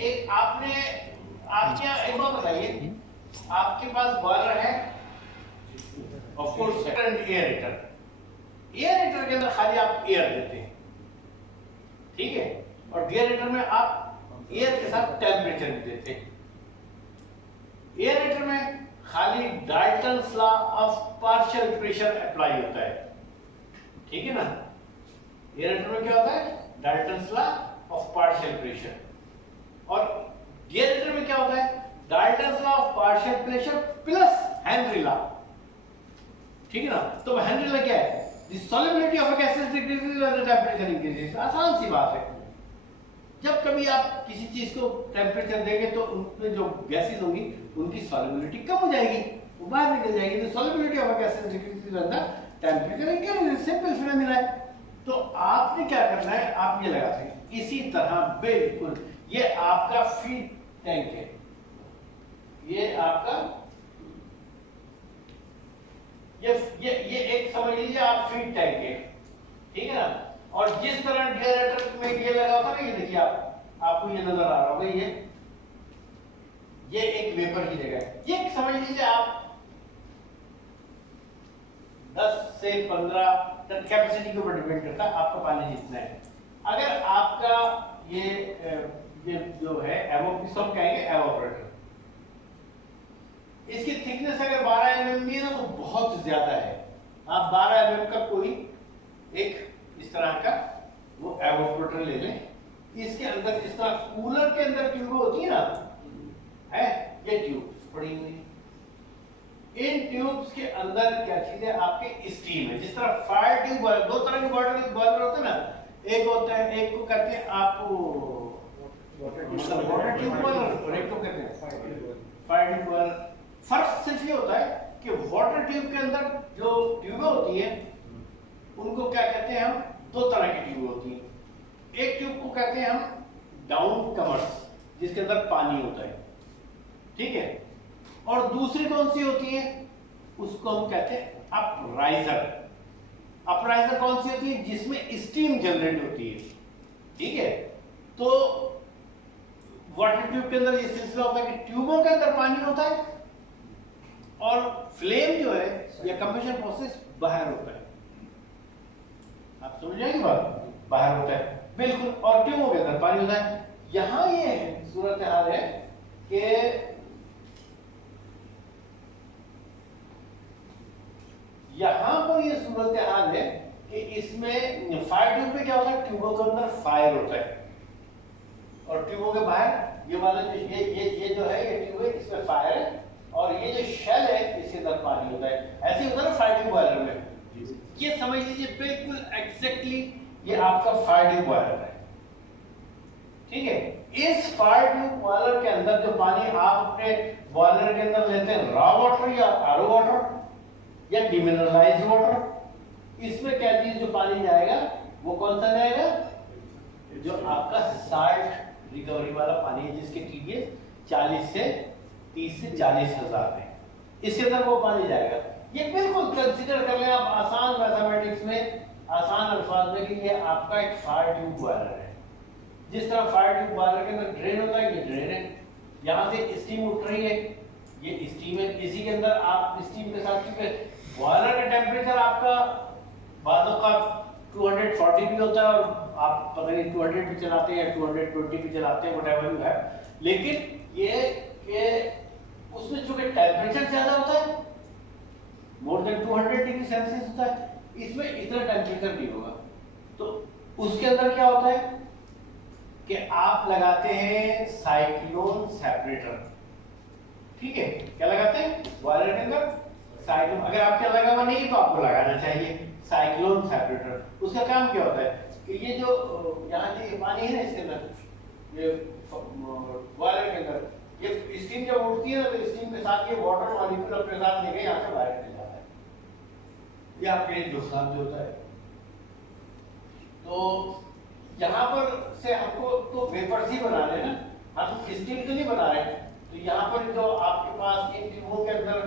एक आपने आपके यहाँ एक बात बताइए, आपके पास बॉयलर है of course air heater. Air heater के अंदर खाली आप एयर देते हैं, ठीक है, और डिएरेटर में आप एयर के साथ टेम्परेचर भी देते हैं। एयर हीटर में खाली Dalton's law of partial pressure apply होता है, ठीक है ना। एयर हीटर में क्या होता है? Dalton's law of partial pressure. और डिएरेटर में क्या होता है? Dalton's law of partial pressure plus Henry law, ठीक है ना। तो हेनरी लॉ क्या है? The solubility of a gases decreases when the temperature increases। आसान सी बात है, जब कभी आप किसी चीज को टेम्परेचर देंगे तो उनमें जो गैसेस होंगी उनकी सॉल्युबिलिटी कम हो जाएगी, वो बाहर निकल जाएगी। The solubility of a gases decreases when the temperature increases। Simple phenomena है। तो आपने क्या करना है, आप ये लगाते हैं इसी तरह बिल्कुल। ये आपका फीड टैंक है, ये आपका ये एक समझ लीजिए आप फीड टैंक है, ठीक है ना। और जिस तरह डिएरेटर में ये लगा होता है ना, ये देखिए आपको ये नजर आ रहा होगा, ये एक वेपर की जगह है। ये समझ लीजिए आप 10 से 15 टन कैपेसिटी के ऊपर डिपेंड करता है आपका पानी जितना है। अगर आपका ये जो है इसको हम कहेंगे एवापोरेटर, इसकी थिकनेस अगर 12 mm की है ना तो बहुत ज्यादा है। आप 12 mm का कोई एक इस तरह का वो एवापोरेटर ले लें, इसके अंदर जिस तरह कूलर के अंदर ट्यूब होती है ना, है ये ट्यूब पड़ी हुई, इन ट्यूब्स के अंदर क्या चीज है? आपके स्टीम है। जिस तरह फायर ट्यूब, दो तरह के बॉयलर होते हैं ना, एक होता है, एक को कहते हैं आप वाटर ट्यूब बॉयलर और एक को कहते हैं फायर ट्यूब बॉयलर। फर्क सिर्फ ये होता है कि वाटर ट्यूब के अंदर जो ट्यूबें होती है उनको क्या कहते हैं? हम दो तरह की ट्यूब होती हैं। एक ट्यूब को कहते हैं हम डाउन कवर्स, जिसके अंदर पानी होता है, ठीक है। और दूसरी कौन सी होती है? उसको हम कहते हैं अपराइजर। अपराइजर कौन सी होती है? जिसमें स्टीम जनरेट होती है, ठीक है। तो वाटर ट्यूब के अंदर ये सिलसिला होता है कि ट्यूबों के अंदर पानी होता है और फ्लेम जो है या कंबशन प्रोसेस बाहर होता है। आप समझ जाएंगे बात? बाहर होता है बिल्कुल, और ट्यूबों के अंदर पानी होता है। यहां ये सूरत हाल है कि यहां पर ये सूरत हाल है कि इसमें फायर ट्यूब पे क्या होता है? ट्यूबों के अंदर फायर होता है और ट्यूबों के बाहर ये वाला जो ये जो है ये ट्यूब है, इसमें फायर है, और ये जो शेल है इसके अंदर पानी होता है। ऐसे होता है ना फायर ट्यूब बॉयलर में। ये समझ लीजिए बिल्कुल एग्जैक्टली ये आपका फायर ट्यूब बॉयलर है, ठीक है। इस फायर ट्यूब बॉयलर के अंदर जो पानी आप अपने बॉयलर के अंदर लेते हैं, रॉ वाटर या आरओ वाटर या डिमिनरलाइज्ड वाटर, इसमें क्या चीज जो पानी जाएगा वो कौन सा जाएगा? जो आपका साल्ट रिकवरी वाला पानी है, जिसके टीडीएस 30 से 40 हजार है, इसके अंदर वो पानी जाएगा। ये बिल्कुल कंसीडर कर लें आप आसान मैथमेटिक्स में, आसान अल्फाज में, कि ये आपका एक फायर ट्यूब बॉयलर है। जिस तरह फायर ट्यूब बॉयलर के अंदर ड्रेन होता है, ये ड्रेन है, यहाँ से स्टीम उठ रही है, ये स्टीम है। इसी के अंदर आप स्टीम के साथ, क्योंकि बॉयलर का टेम्परेचर आपका बादों का 240 भी होता है और आप पता नहीं 200 भी चलाते हैं, 220 भी चलाते हैं, व्हाटएवर यू हैव, लेकिन ये कि उसमें चूंकि टेम्परेचर ज्यादा होता है, मोर देन 200 डिग्री सेल्सियस होता है, इसमें इतना टेम्परेचर नहीं होगा। तो उसके अंदर क्या होता है कि आप लगाते हैं साइक्लोन सेपरेटर, ठीक है। क्या लगाते हैं? बॉयलर के अंदर साइक्लोन। अगर आपके लगा हुआ नहीं तो आपको लगाना चाहिए साइक्लोन सेपरेटर। उसका काम क्या होता है कि ये जो यहाँ से पानी है ना, इसके अंदर ये बॉयलर के अंदर ये स्टीम जब उठती है ना, तो स्टीम के साथ ये वाटर मॉलिक्यूल अपने साथ लेके यहाँ से बाहर निकल जाता है। ये आपके नुकसान जो होता है। तो यहाँ पर से हमको तो वेपर्स ही बना रहे हैं ना, हम स्टीम तो नहीं बना रहे। तो यहाँ पर जो आपके पास इन ट्यूबों के अंदर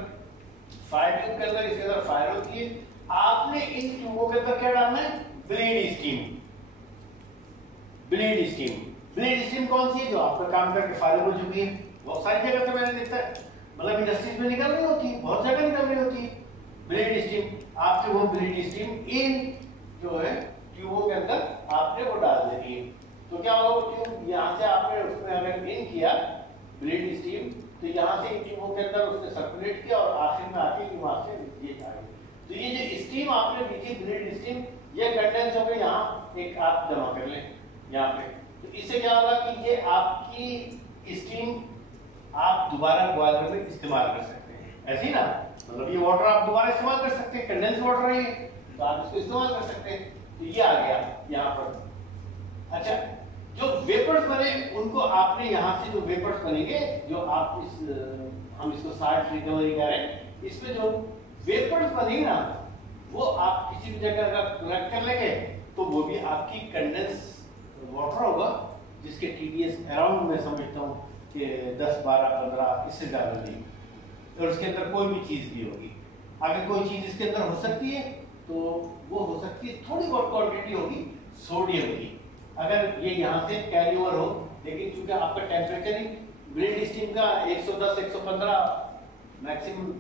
फायर ट्यूब के अंदर, इसके अंदर फायर होती है, आपने इन ट्यूबों के अंदर क्या डालना है? Blade steam. Blade steam bleed stream कौन सी है? जो आपका काम करके फारिग हो चुकी है। बहुत सारी जगह पे मैंने देखा है, मतलब इंडस्ट्रीज में निकल रही होती है, बहुत जगह निकल रही होती है ब्लीड स्ट्रीम। आपने वो ब्लीड स्ट्रीम इन जो है ट्यूबों के अंदर आपने वो डाल देनी है। तो क्या होगा, वो ट्यूब यहाँ से आपने उसमें अगर इन किया ब्लीड स्ट्रीम, तो यहाँ से ट्यूबों के अंदर उसने सर्कुलेट किया और आखिर में आके वहां से ये आ गई। तो ये जो स्ट्रीम आपने देखी ब्लीड स्ट्रीम, ये कंडेंस होकर यहाँ एक आप जमा कर लें यहाँ पे। तो इससे क्या होगा कि ये आपकी स्ट्रीम आप दोबारा बॉयलर में इस्तेमाल कर सकते हैं। ऐसे ही ना, मतलब ये वाटर आप दोबारा इस्तेमाल कर सकते हैं, कंडेंस वाटर है ये, तो आप इसको इस्तेमाल कर सकते हैं। तो ये आ गया यहाँ पर। अच्छा, जो वेपर्स बने उनको आपने यहाँ से जो वेपर्स बनेंगे, जो आप हम इसको साल्ट रिकवरी कह रहे हैं, इसमें जो वेपर्स बनेंगे ना, वो आप किसी भी जगह अगर कलेक्ट कर लेंगे तो वो भी आपकी कंडेंस वाटर होगा, जिसके टीडीएस अराउंड मैं समझता हूँ कि 10, 12, 15 इससे ज़्यादा नहीं। और उसके अंदर कोई भी चीज़ भी होगी, अगर कोई चीज़ इसके अंदर हो सकती है तो वो हो सकती है थोड़ी बहुत क्वांटिटी होगी सोडियम की, अगर ये यहाँ से कैरी ओवर हो। लेकिन चूंकि आपका टेम्परेचर ही ब्लीड स्टीम का 110, 115 मैक्सिमम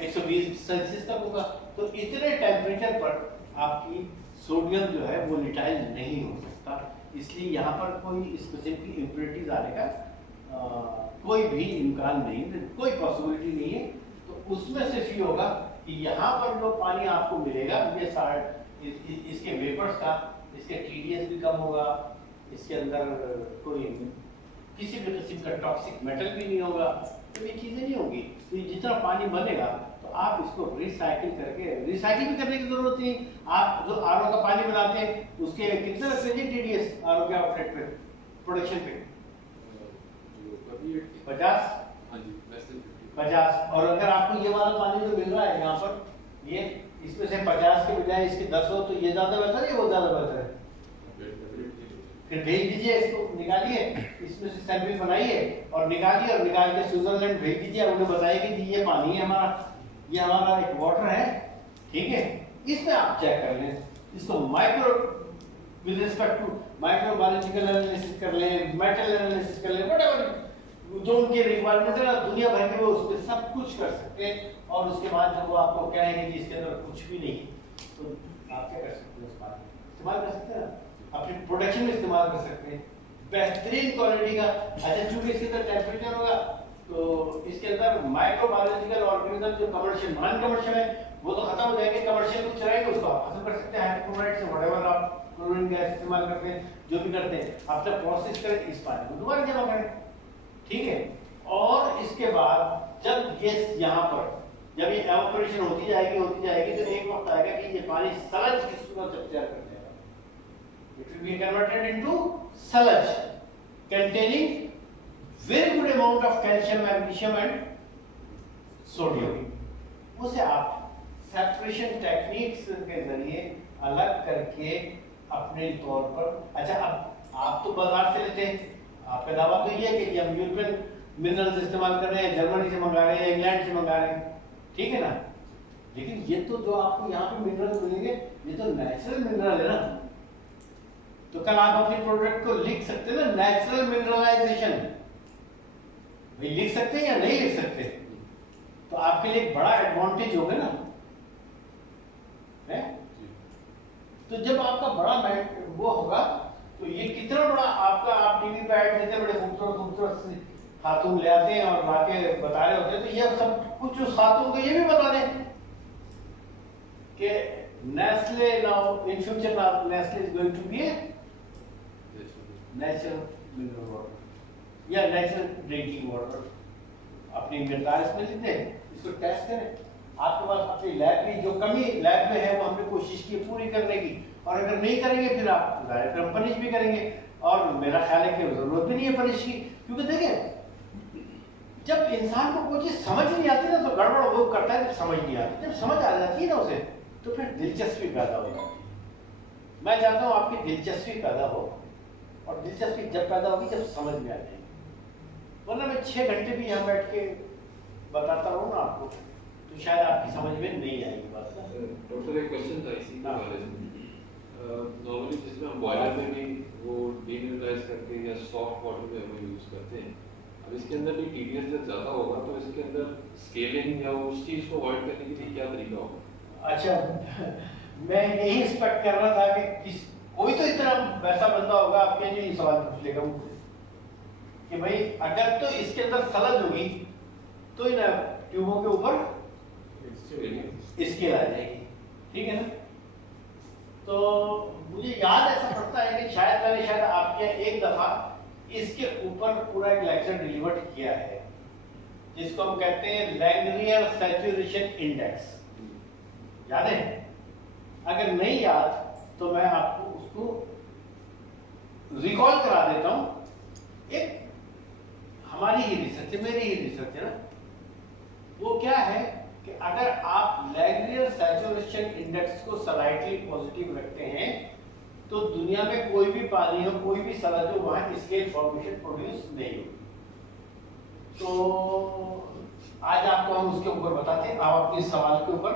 120 सेल्सियस तक होगा, तो इतने टेम्परेचर पर आपकी सोडियम जो है वो लिटाइल नहीं हो सकता। इसलिए यहाँ पर कोई इस किस्म की इम्प्योरिटीज आने का कोई भी इम्कान नहीं, कोई पॉसिबिलिटी नहीं है। तो उसमें सिर्फ ये होगा कि यहाँ पर जो पानी आपको मिलेगा ये इसके वेपर्स का, इसके टीडीएस भी कम होगा, इसके अंदर कोई किसी भी किस्म का टॉक्सिक मेटल भी नहीं होगा, तो ये चीज़ें नहीं होगी। तो जितना पानी बनेगा तो आप इसको रिसाइकिल करके, रिसाइकिल भी करने की जरूरत नहीं। आप जो आरओ का पानी बनाते हैं उसके कितने रखते हैं टीडीएस आरओ के आउटलेट पे, प्रोडक्शन पे 50। और अगर आपको ये वाला पानी जो मिल रहा है यहाँ पर, ये इसमें से 50 के बजाय इसके 10 हो, तो ये ज्यादा बेहतर है, वो ज्यादा बेहतर है? फिर भेज दीजिए, इसको निकालिए, इसमें से सैंपल बनाइए और निकालिए, और निकाल के स्विट्जरलैंड भेज दीजिए। उन्हें बताइए कि ये पानी है हमारा, ये हमारा एक वाटर है, ठीक है, इसमें आप चेक कर लें, इसको micro with respect to microbiological analysis कर लें, मेटल एनालिसिस कर लें, व्हाटएवर जो उनके रिक्वायरमेंट है, दुनिया भर के वो उस पर सब कुछ कर सकते हैं। और उसके बाद जब वो आपको कहेंगे कि इसके अंदर कुछ भी नहीं, तो आप क्या कर सकते हैं, उस पानी इस्तेमाल कर सकते हैं, अपनी प्रोडक्शन में इस्तेमाल कर सकते हैं बेहतरीन क्वालिटी का। अच्छा, चूंकि इसके अंदर टेम्परेचर होगा तो इसके अंदर माइक्रोबायोलॉजिकल ऑर्गेनिज्म जो कमर्शियल नॉन कमर्शियल है वो तो खत्म हो जाएंगे, कमर्शियल कुछ रहेंगे उसको आप खत्म कर सकते हैं हाइड्रोक्लोराइड से, व्हाटएवर आप क्लोरीन गैस इस्तेमाल करते हैं, जो भी करते हैं, आप जब प्रोसेस करें इस पानी को दोबारा जमा करें, ठीक है। और इसके बाद जब ये यहाँ पर जब ये एवापोरेशन होती जाएगी तो एक वक्त आएगा कि ये पानी सलज की सूरत में तैयार कर देगा। It will be converted into sludge containing very good amount of calcium, magnesium and sodium। उसे आप सेपरेशन टेक्निक्स के जरिए अलग करके अपने तौर पर, अच्छा अब आप तो बाजार से लेते हैं, आपका दावा तो ये है कि हम यूरोपियन मिनरल्स इस्तेमाल कर रहे हैं, जर्मनी से मंगा रहे हैं, इंग्लैंड से मंगा रहे हैं, ठीक है ना। लेकिन ये तो जो आपको यहाँ पे मिनरल मिलेंगे ये तो नेचुरल मिनरल है ना। तो कल आप अपने प्रोडक्ट को लिख सकते हैं ना, नेचुरल मिनरलाइजेशन, भाई लिख सकते हैं या नहीं लिख सकते, तो आपके लिए एक बड़ा एडवांटेज होगा ना, है? तो जब आपका बड़ा वो होगा तो ये कितना बड़ा आपका, आप टीवी पे ऐड देते बड़े खूबसूरत खातून ले आते हैं और लाके बता रहे होते हैं, तो ये सब कुछ उस खातून को ये भी बता दें कि Nestle now in future now Nestle is going to be a natural mineral water या नेचुरल ड्रिंकिंग वाटर। अपनी मिकदार इसमें लेते हैं, इसको टेस्ट करें, आपके पास अपनी लैब में जो कमी लैब में है वो हमने कोशिश की पूरी करने की, और अगर नहीं करेंगे फिर आप डायरेक्ट हम पनिश भी करेंगे, और मेरा ख्याल है कि जरूरत भी नहीं है पनिश की, क्योंकि देखिए जब इंसान को कोई चीज समझ नहीं आती ना तो गड़बड़ वो करता है, जब समझ नहीं आती, जब समझ आ जाती है ना उसे तो फिर दिलचस्पी पैदा हो जाती है। मैं चाहता हूँ आपकी दिलचस्पी पैदा हो, और दिलचस्पी जब पैदा होगी जब समझ में आ जाएगी, वरना मैं 6 घंटे भी यहाँ बैठ के बताता रहूँ ना आपको तो शायद आपकी समझ में नहीं आएगी बात। डॉक्टर एक क्वेश्चन था इसी के बारे में, नॉर्मली जिसमें हम बॉयलर में भी वो डीन्यूट्राइज करते हैं या सॉफ्ट वाटर में हम यूज करते हैं, अब इसके अंदर भी टीडीएस जब ज़्यादा होगा तो इसके अंदर स्केलिंग या उस चीज़ को अवॉइड करने के लिए क्या तरीका होगा? अच्छा मैं यही एक्सपेक्ट कर रहा था कि कोई तो इतना वैसा बंदा होगा आपके जो ये सवाल पूछ लेगा मुझसे कि भाई अगर तो इसके अंदर सलज होगी तो इन ट्यूबों के ऊपर स्केल आ जाएगी, ठीक है ना। तो मुझे याद ऐसा पड़ता है कि शायद आपके एक दफा इसके ऊपर पूरा एक लेक्चर डिलीवर किया है जिसको हम कहते हैं लैंगलियर सैचुरेशन इंडेक्स, याद है? अगर नहीं याद तो मैं आपको उसको रिकॉल करा देता हूं। एक हमारी ही रिसर्च है, मेरी ही रिसर्च है ना, वो क्या है कि अगर आप लैंगलियर सैचुरेशन इंडेक्स को स्लाइटली पॉजिटिव रखते हैं तो दुनिया में कोई भी पानी हो, कोई भी सलज हो, वहां स्केल फॉर्मेशन प्रोड्यूस नहीं होगी। तो आज आपको हम उसके ऊपर बताते हैं। आप अपने सवाल के ऊपर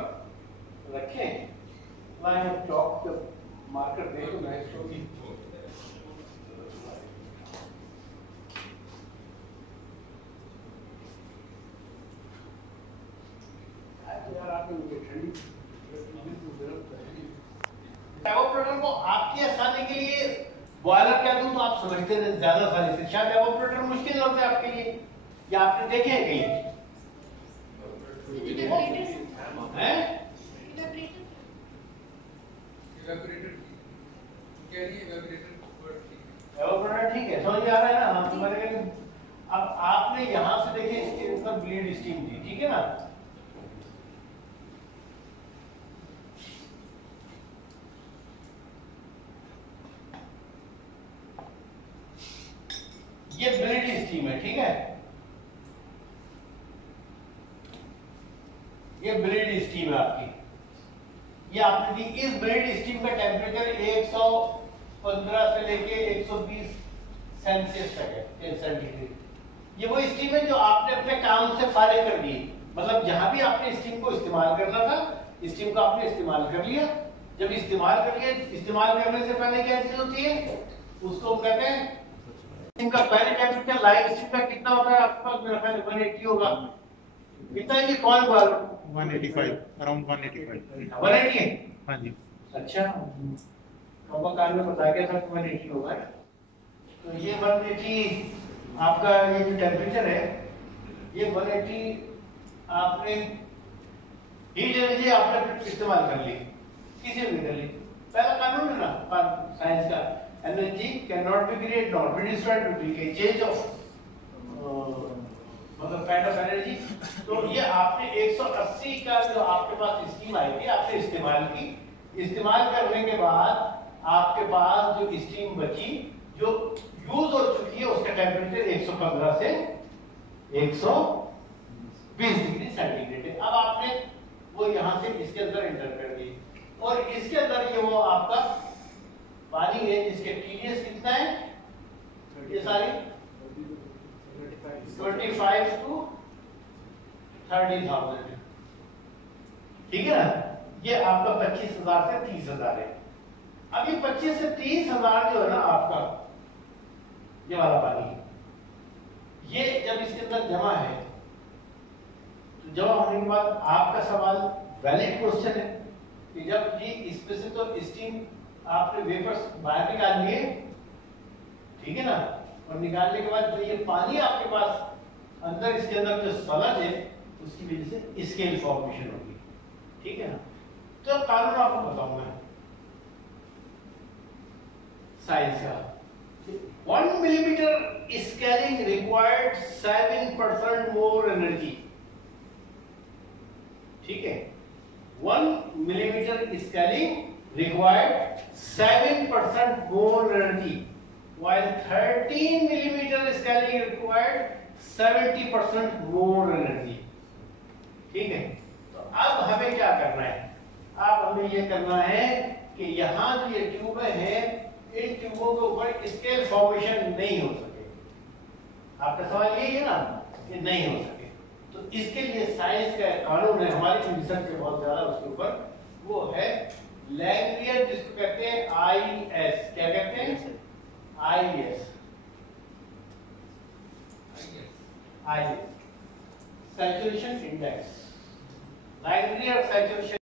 रखें। मैं चौक पे मार्कर दे तो मैं इसको भी एवापोरेटर को आपकी आसानी के लिए बॉयलर कह दूं तो आप समझते हैं ज्यादा आसानी से। शायद एवापोरेटर मुश्किल होता है आपके लिए, या आपने देखे हैं कहीं? हैं? एवापोरेटर ठीक है, समझ में आ रहा है ना हमारे। अब आपने यहां से देखे इसके ऊपर ब्लीड स्टीम दी, ठीक है ना। ये ब्लीड स्टीम है, ठीक है, ये ब्लीड स्टीम है आपकी। ये आपने दी। इस ब्लीड स्टीम का टेम्परेचर 115 से लेके 120 सेल्सियस तक है, सेंटीग्रेड। ये वो स्टीम है जो आपने अपने काम से फारिग कर दी, मतलब जहां भी आपने स्टीम को इस्तेमाल करना था, स्टीम को आपने इस्तेमाल कर लिया। जब इस्तेमाल कर लिया, इस्तेमाल करने से पहले क्या चीज होती है, उसको हम कहते हैं स्टीम का पहले टेम्परेचर। लाइव स्टीम का कितना होता है आपके पास? मेरा ख्याल 180 होगा। कितना है ये? कौन बार 185, अराउंड 185। 180? हाँ जी। अच्छा, कौवा कान में बता गया था कि 180 होगा। तो ये 180 आपका ये जो टेम्परेचर है, ये 180 आपने हीट एनर्जी आपने इस्तेमाल कर ली, किसी भी कर ली। पहला कानून है ना साइंस का, energy can not be created not be destroyed due to change of मतलब काइंड ऑफ एनर्जी। तो ये आपने 180 का जो आपके पास स्टीम आई थी आपने इस्तेमाल की। इस्तेमाल करने के बाद आपके पास जो स्टीम बची जो यूज हो चुकी है उसका टेम्परेचर 115 से 120 डिग्री सेंटीग्रेड है। अब आपने वो यहां से इसके अंदर एंटर कर दी और इसके अंदर ये वो आपका पानी है जिसके टीडीएस कितना है, ये सारी 25 to 30,000, ठीक है ना। ये आपका 25,000 से 30,000 है। अब ये 25 से 30,000 जो है ना आपका ये वाला पानी, ये जब इसके अंदर जमा है तो जमा होने के बाद आपका सवाल वैलिड क्वेश्चन है कि जब ये इसमें से तो स्टीम आपने वेपर्स बाहर निकाल लिए, ठीक है ना, और निकालने के बाद जो ये पानी आपके पास अंदर इसके अंदर जो सलज है उसकी वजह से स्केल फॉर्मेशन होगी, ठीक है ना। तो कानून आपको बताऊंगा साइंस का। 1 millimetre scaling required 7% more energy, ठीक है। 1 millimetre scaling required 7% more energy while 13 millimeter scaling required 70% more energy, ठीक है। तो अब हमें क्या करना है? अब हमें ये करना है कि यहाँ जो ये ट्यूबें हैं इन ट्यूबों के ऊपर स्केल फॉर्मेशन नहीं हो सके। आपका सवाल यही है ना कि नहीं हो सके, तो इसके लिए साइंस का कानून है, हमारी रिसर्च है बहुत ज्यादा उसके ऊपर, वो है लैंगलियर जिसको कहते हैं IS, क्या कहते हैं? IS, saturation index, Langelier saturation